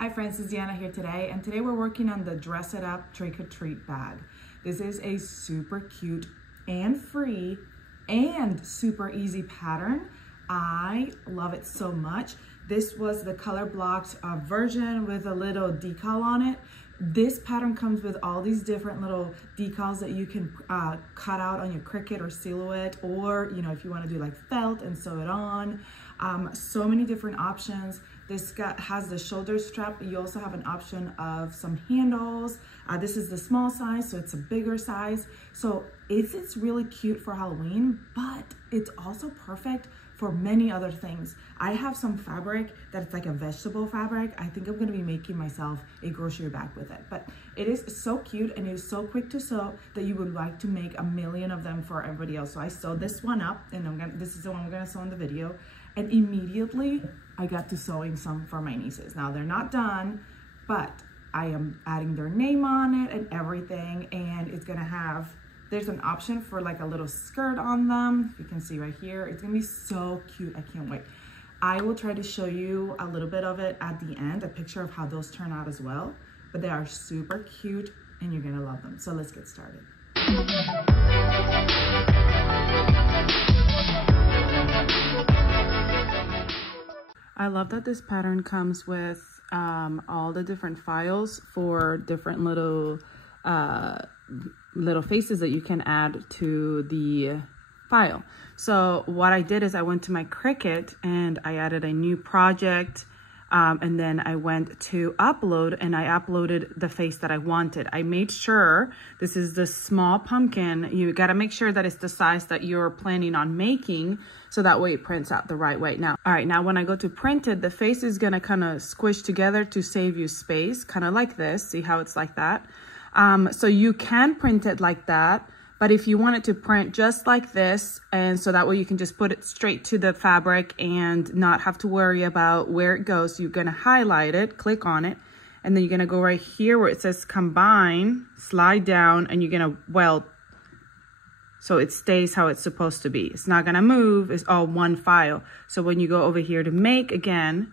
Hi friends, it's Deanna here today, and today we're working on the Dress It Up Trick or Treat bag. This is a super cute and free and super easy pattern. I love it so much. This was the color blocked version with a little decal on it. This pattern comes with all these different little decals that you can cut out on your Cricut or Silhouette, or if you want to do like felt and sew it on. So many different options. This has the shoulder strap, but you also have an option of some handles. This is the small size, so it's a bigger size. So it's really cute for Halloween, but it's also perfect for many other things. I have some fabric that's like a vegetable fabric. I think I'm gonna be making myself a grocery bag with it. But it is so cute and it is so quick to sew that you would like to make a million of them for everybody else. So I sewed this one up, and this is the one we're gonna sew in the video. And immediately I got to sewing some for my nieces. Now they're not done, but I am adding their name on it and everything. And it's gonna have, there's an option for like a little skirt on them. You can see right here. It's gonna be so cute. I can't wait. I will try to show you a little bit of it at the end, a picture of how those turn out as well. But they are super cute and you're gonna love them. So let's get started. I love that this pattern comes with all the different files for different little faces that you can add to the file. So what I did is I went to my Cricut and I added a new project, and then I went to upload and I uploaded the face that I wanted. I made sure this is the small pumpkin. You got to make sure that it's the size that you're planning on making, so that way it prints out the right way. Now, all right, now when I go to print it, the face is gonna kind of squish together to save you space, kind of like this. See how it's like that? So you can print it like that, but if you want it to print just like this, and so that way you can just put it straight to the fabric and not have to worry about where it goes, you're gonna highlight it, click on it, and then you're gonna go right here where it says combine, slide down, and you're gonna weld so it stays how it's supposed to be. It's not gonna move, it's all one file. So when you go over here to make again,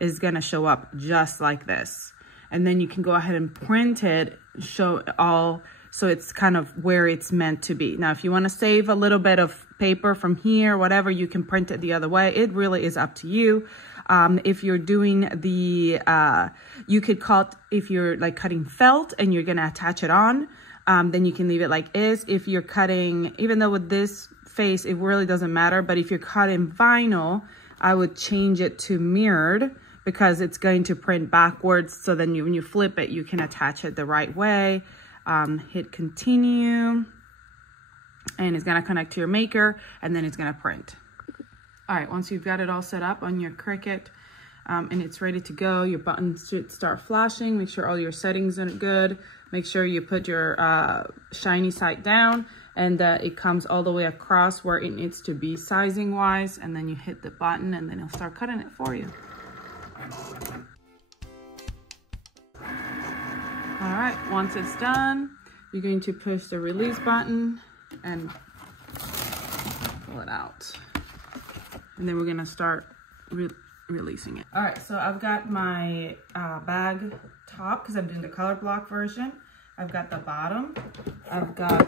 it's gonna show up just like this. And then you can go ahead and print it, show all, so it's kind of where it's meant to be. Now, if you want to save a little bit of paper from here, whatever, you can print it the other way. It really is up to you. If you're doing the, you could cut, if you're like cutting felt and you're going to attach it on, then you can leave it like is. If you're cutting, even though with this face, it really doesn't matter, but if you're cutting vinyl, I would change it to mirrored, because it's going to print backwards. So then when you flip it, you can attach it the right way. Hit continue, and it's gonna connect to your maker, and then it's gonna print. All right, once you've got it all set up on your Cricut, and it's ready to go, your buttons should start flashing. Make sure all your settings are good. Make sure you put your shiny side down, and that it comes all the way across where it needs to be sizing wise, and then you hit the button, and then it'll start cutting it for you. All right, once it's done, you're going to push the release button and pull it out. And then we're gonna start releasing it. All right, so I've got my bag top, because I'm doing the color block version. I've got the bottom. I've got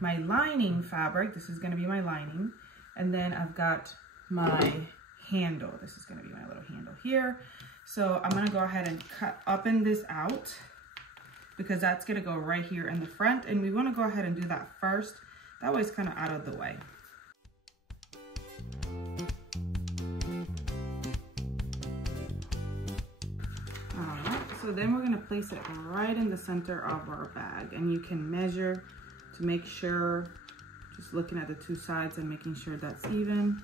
my lining fabric. This is gonna be my lining. And then I've got my handle. This is gonna be my little handle here. So I'm gonna go ahead and open this out, because that's gonna go right here in the front, and we wanna go ahead and do that first. That way it's kind of out of the way. All right, so then we're gonna place it right in the center of our bag, and you can measure to make sure, just looking at the two sides and making sure that's even.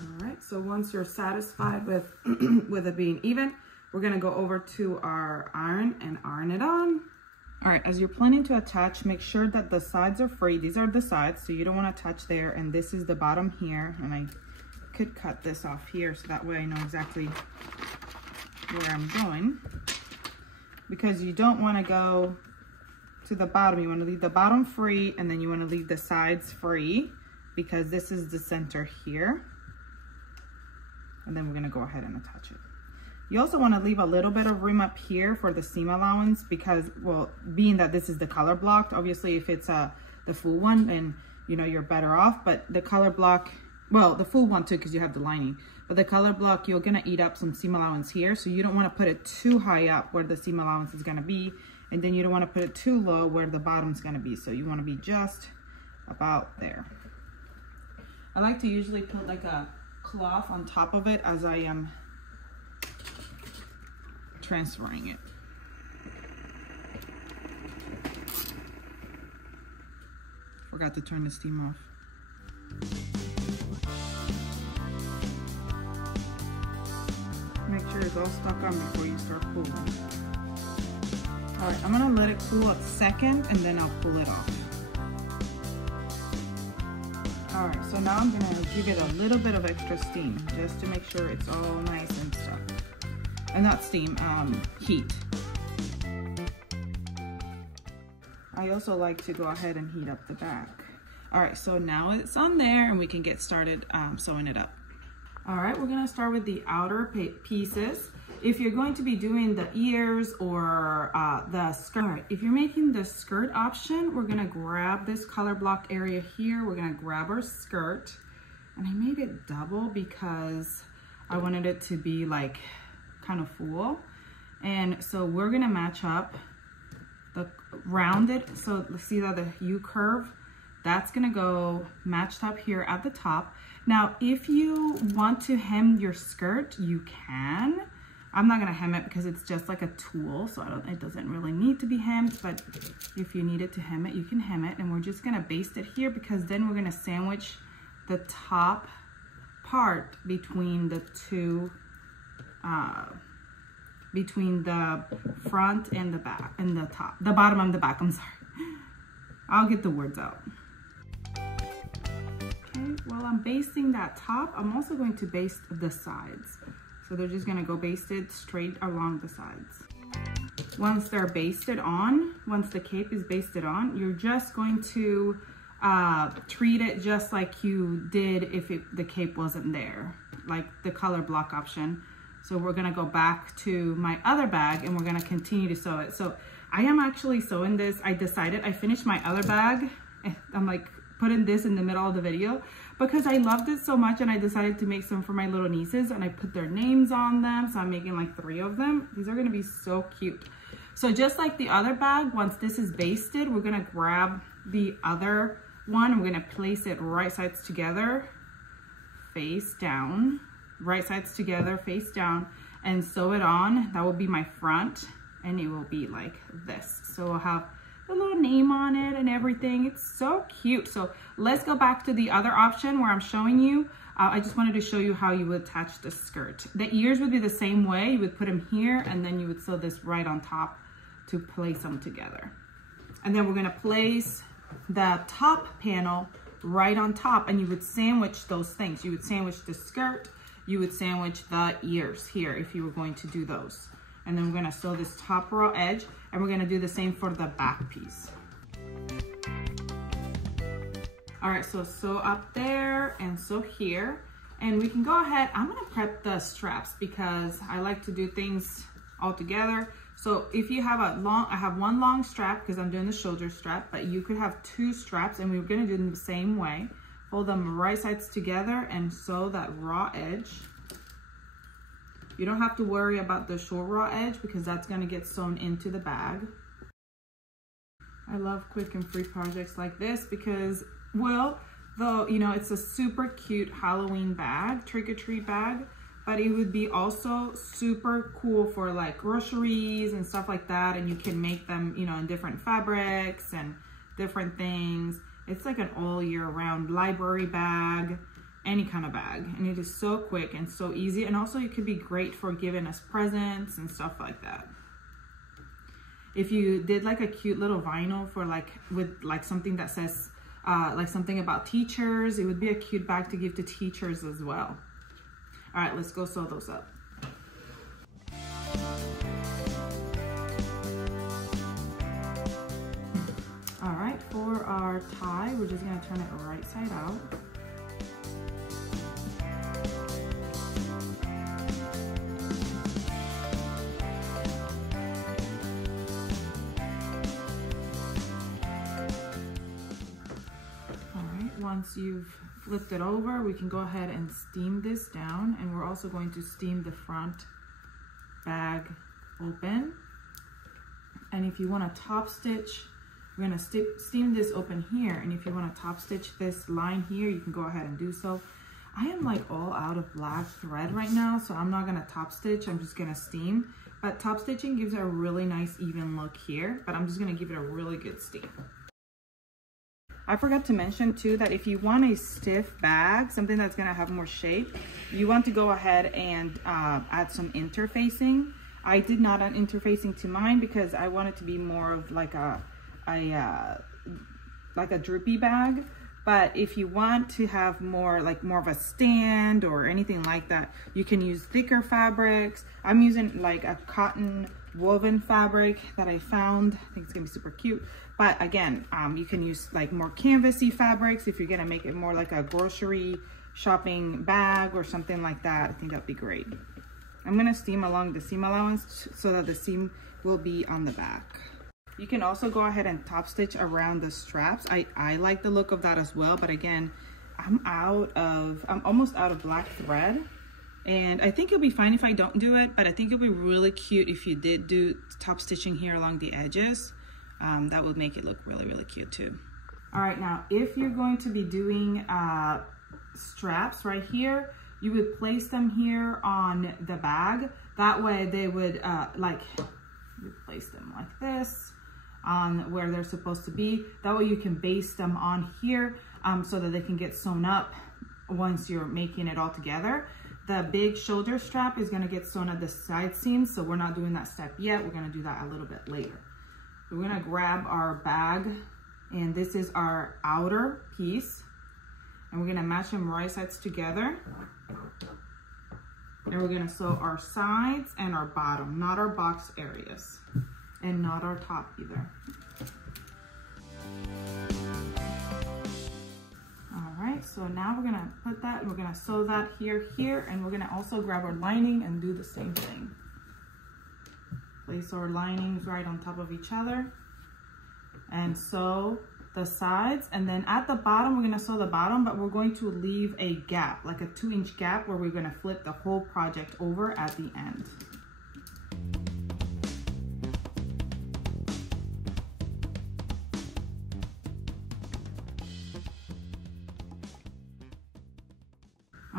All right, so once you're satisfied with, with it being even, we're gonna go over to our iron and iron it on. All right, as you're planning to attach, make sure that the sides are free. These are the sides, so you don't wanna touch there, and this is the bottom here, and I could cut this off here so that way I know exactly where I'm going. Because you don't wanna go to the bottom, you wanna leave the bottom free, and then you wanna leave the sides free, because this is the center here. and then we're gonna go ahead and attach it. You also wanna leave a little bit of room up here for the seam allowance because, well, being that this is the color blocked, obviously if it's the full one, then you know you're better off, but the color block, well, the full one too, because you have the lining, but the color block, you're gonna eat up some seam allowance here, so you don't wanna put it too high up where the seam allowance is gonna be, and then you don't wanna put it too low where the bottom's gonna be, so you wanna be just about there. I like to usually put like a cloth on top of it as I am transferring it. Forgot to turn the steam off. Make sure it's all stuck on before you start pulling. All right, I'm gonna let it cool a second and then I'll pull it off. All right, so now I'm gonna give it a little bit of extra steam just to make sure it's all nice and stuck. And not steam, heat. I also like to go ahead and heat up the back. All right, so now it's on there and we can get started sewing it up. All right, we're gonna start with the outer pieces. If you're going to be doing the ears or the skirt, all right, if you're making the skirt option, we're gonna grab this color block area here. We're gonna grab our skirt, and I made it double because I wanted it to be like kind of full. And so we're gonna match up the rounded, so let's see that the U curve, that's gonna go matched up here at the top. Now, if you want to hem your skirt, you can. I'm not gonna hem it because it's just like a tool, so it doesn't really need to be hemmed, but if you needed to hem it, you can hem it. And we're just gonna baste it here because then we're gonna sandwich the top part between the two, between the front and the back, and the top, the bottom and the back, I'm sorry. I'll get the words out. Okay, while I'm basting that top, I'm also going to baste the sides. So they're just gonna go basted straight along the sides. Once they're basted on, once the cape is basted on, you're just going to treat it just like you did if the cape wasn't there, like the color block option. So we're gonna go back to my other bag and we're gonna continue to sew it. So I am actually sewing this. I finished my other bag. I'm like putting this in the middle of the video because I loved it so much and I decided to make some for my little nieces and I put their names on them. So I'm making like 3 of them. These are gonna be so cute. So just like the other bag, once this is basted, we're gonna grab the other one. We're gonna place it right sides together, face down, right sides together, face down, and sew it on. That will be my front and it will be like this. So we'll have a little name on it and everything. It's so cute. So let's go back to the other option where I'm showing you. I just wanted to show you how you would attach the skirt. The ears would be the same way. You would put them here and then you would sew this right on top to place them together. And then we're gonna place the top panel right on top and you would sandwich those things. You would sandwich the skirt, you would sandwich the ears here if you were going to do those. And then we're gonna sew this top raw edge and we're gonna do the same for the back piece. All right, so sew up there and sew here. And we can go ahead, I'm gonna prep the straps because I like to do things all together. So if you have I have one long strap because I'm doing the shoulder strap, but you could have 2 straps and we're gonna do them the same way. Fold them right sides together and sew that raw edge. You don't have to worry about the short raw edge because that's gonna get sewn into the bag. I love quick and free projects like this because, well, though, you know, it's a super cute Halloween bag, trick-or-treat bag, but it would be also super cool for like groceries and stuff like that. And you can make them, you know, in different fabrics and different things. It's like an all year round library bag, any kind of bag. And it is so quick and so easy. And also it could be great for giving us presents and stuff like that. If you did like a cute little vinyl for like, with like something that says like something about teachers, it would be a cute bag to give to teachers as well. All right, let's go sew those up. All right, for our tie, we're just gonna turn it right side out. once you've flipped it over, we can go ahead and steam this down, and we're also going to steam the front bag open. And if you want to top stitch, we're going to steam this open here, and if you want to top stitch this line here, you can go ahead and do so. I am like all out of black thread right now, so I'm not going to top stitch, I'm just going to steam. But top stitching gives it a really nice even look here, but I'm just going to give it a really good steam. I forgot to mention too that if you want a stiff bag, something that's going to have more shape, you want to go ahead and add some interfacing. I did not add interfacing to mine because I want it to be more of like a droopy bag. But if you want to have more of a stand or anything like that, you can use thicker fabrics. I'm using like a cotton woven fabric that I found. I think it's gonna be super cute. But again, you can use like more canvasy fabrics if you're gonna make it more like a grocery shopping bag or something like that. I think that'd be great. I'm gonna steam along the seam allowance so that the seam will be on the back. You can also go ahead and top stitch around the straps. I like the look of that as well, but again, I'm almost out of black thread, and I think it'll be fine if I don't do it, but I think it'll be really cute if you did do top stitching here along the edges. That would make it look really, really cute too. All right, now if you're going to be doing straps right here, you would place them here on the bag. That way they would you place them like this on where they're supposed to be. That way you can baste them on here so that they can get sewn up once you're making it all together. The big shoulder strap is going to get sewn at the side seams, so we're not doing that step yet. We're going to do that a little bit later. We're going to grab our bag, and this is our outer piece, and we're going to match them right sides together. And we're going to sew our sides and our bottom, not our box areas, and not our top either. All right, so now we're going to put that, we're going to sew that here, and we're going to also grab our lining and do the same thing. Place our linings right on top of each other and sew the sides, and then at the bottom we're going to sew the bottom, but we're going to leave a gap, like a 2-inch gap, where we're going to flip the whole project over at the end.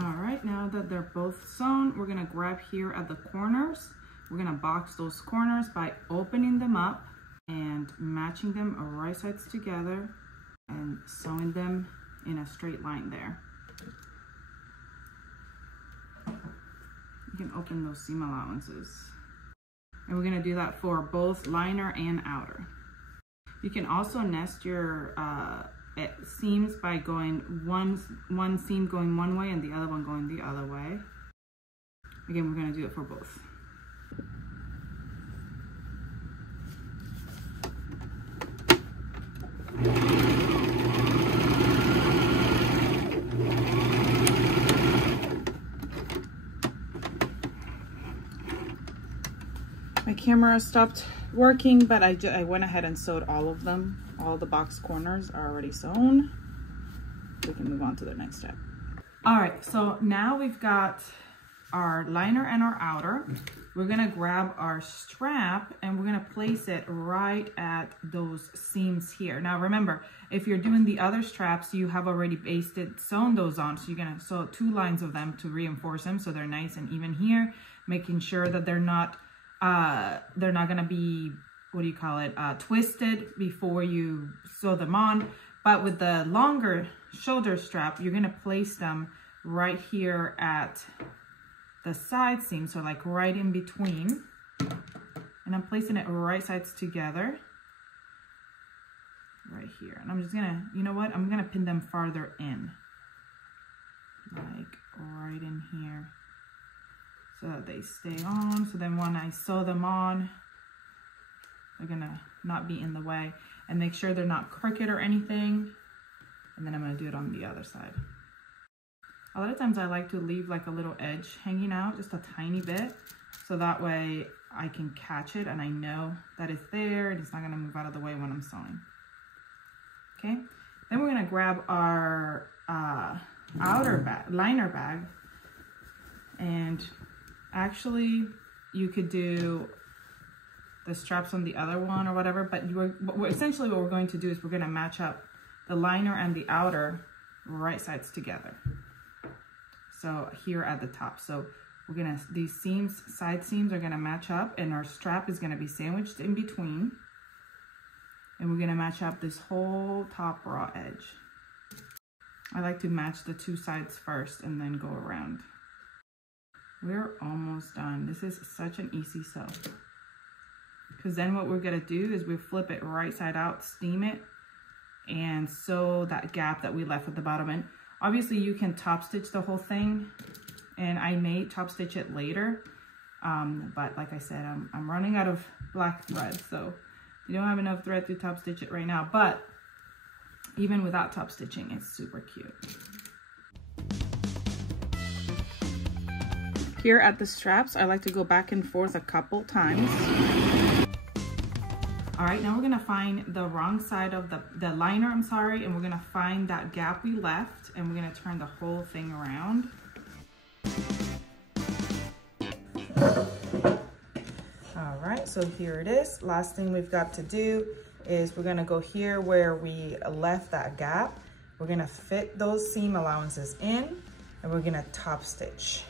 All right, now that they're both sewn, we're going to grab here at the corners. We're going to box those corners by opening them up and matching them right sides together and sewing them in a straight line there. You can open those seam allowances. And we're going to do that for both liner and outer. You can also nest your seams by going one seam going one way and the other one going the other way. Again, we're going to do it for both. My camera stopped working, but I went ahead and sewed all of them. All the box corners are already sewn. We can move on to the next step. All right, so now we've got our liner and our outer. We're gonna grab our strap and we're gonna place it right at those seams here. Now remember, if you're doing the other straps, you have already sewn those on. So you're gonna sew 2 lines of them to reinforce them so they're nice and even here, making sure that they're not gonna be, twisted before you sew them on. But with the longer shoulder strap, you're gonna place them right here at the side seam, so like right in between, and I'm placing it right sides together right here. And I'm just gonna, you know what, I'm gonna pin them farther in, like right in here, so that they stay on. So then when I sew them on, they're gonna not be in the way, and make sure they're not crooked or anything. And then I'm gonna do it on the other side. A lot of times I like to leave like a little edge hanging out, just a tiny bit, so that way I can catch it and I know that it's there and it's not gonna move out of the way when I'm sewing. Okay, Then we're gonna grab our liner bag, and actually you could do the straps on the other one or whatever, but essentially what we're going to do is we're gonna match up the liner and the outer right sides together. So here at the top. So we're gonna, these seams, side seams are gonna match up, and our strap is gonna be sandwiched in between. And we're gonna match up this whole top raw edge. I like to match the two sides first and then go around. We're almost done. This is such an easy sew. Because then what we're gonna do is we flip it right side out, steam it, and sew that gap that we left at the bottom. And obviously you can top stitch the whole thing, and I may top stitch it later. But like I said, I'm running out of black thread, so you don't have enough thread to top stitch it right now, but even without top stitching, it's super cute. Here at the straps, I like to go back and forth a couple times. All right, now we're gonna find the wrong side of the liner, and we're gonna find that gap we left, and we're gonna turn the whole thing around. All right, so here it is. Last thing we've got to do is we're gonna go here where we left that gap. We're gonna fit those seam allowances in, and we're gonna top stitch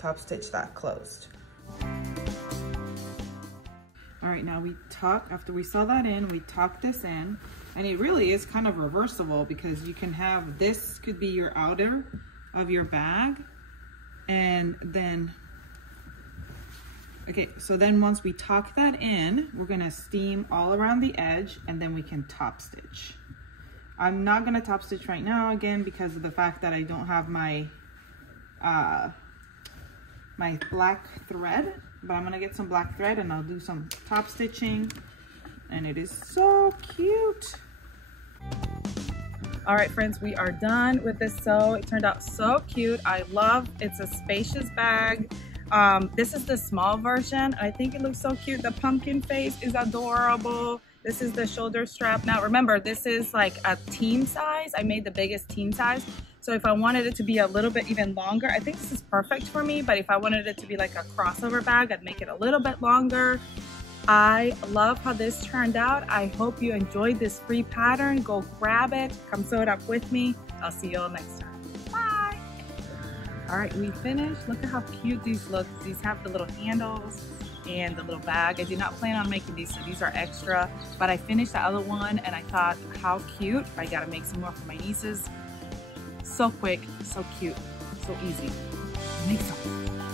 that closed. All right, now we tuck, after we sew that in, we tuck this in, and it really is kind of reversible because you can have, this could be your outer of your bag, and then, okay, so then once we tuck that in, we're gonna steam all around the edge, and then we can top stitch. I'm not gonna top stitch right now, again, because of the fact that I don't have my my black thread, but I'm gonna get some black thread and I'll do some top stitching, and it is so cute. All right, friends, we are done with this sew. It turned out so cute. I love, it's a spacious bag. This is the small version. I think it looks so cute. The pumpkin face is adorable. This is the shoulder strap. Now remember, this is like a teen size. I made the biggest teen size. So if I wanted it to be a little bit even longer, I think this is perfect for me. But if I wanted it to be like a crossover bag, I'd make it a little bit longer. I love how this turned out. I hope you enjoyed this free pattern. Go grab it, come sew it up with me. I'll see you all next time. Bye. All right, we finished. Look at how cute these look. These have the little handles and the little bag. I did not plan on making these, so these are extra, but I finished the other one and I thought, how cute. I gotta make some more for my nieces. So quick, so cute, so easy. Make some.